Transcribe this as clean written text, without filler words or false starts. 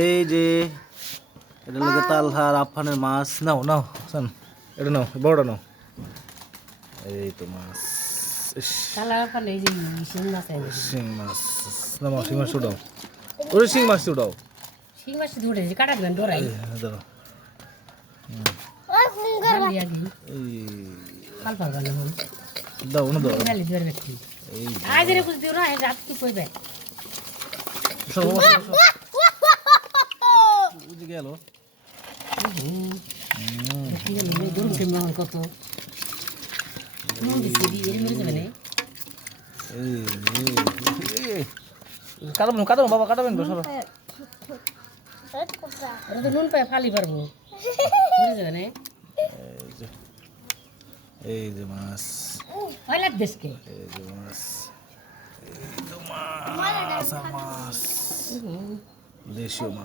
এই যে এটা লাগে তালহার আফানের মাছ। নাও নাও শোন, এটা নাও, বড়টা নাও। এই তো মাছ, ইস, শিং মাছ। নাও শিং মাছ উঠাও, ওরে শিং মাছ উঠাও। এই, ধরো। দাও না দাও। এই বুঝে গেল। কত কাটাবেন কাটাবেন বাবা, কাটাবেন সরো। নুন পায় ফালি পারবো এই যে মাছ, দেশকে এই যে মাছ, এই যে মাছ, মাছ দেশীয় মাছ।